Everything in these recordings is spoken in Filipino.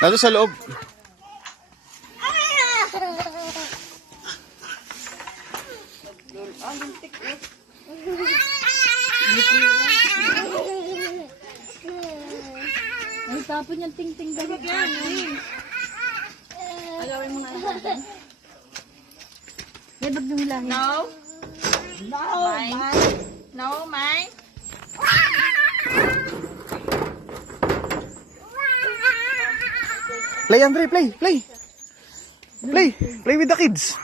Nandun sa loob. Ay, tapon yung ting-ting ganit. Agawin mo nga lang. May bag yung hilahin. No. No. Mine. No, mine. Play, Andre, play, play. Play with the kids.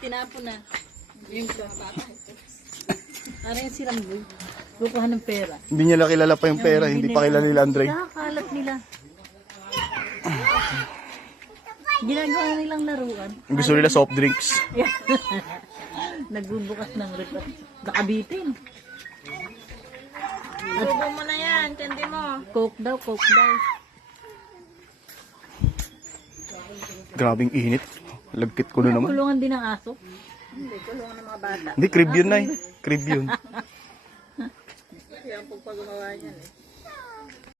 Tinapon na. Yung bata. Ano yung siram mo? Kukuha ng pera. Hindi niya lang kilala pa yung pera, hindi pa kilala nila Andre. Nakakalat nila. Ginagawa nilang laruan. Gusto nila soft drinks. Nagbubukas ng rep at nakabitin. Subo mo na yan. Tindi mo. Coke daw, coke daw. Grabing init. Lagkit ko na naman. Kulungan din ng aso. Hindi, kulungan ng mga bata. Hindi, crib yun na eh. Crib yun. Kaya pag gumawa niyan eh.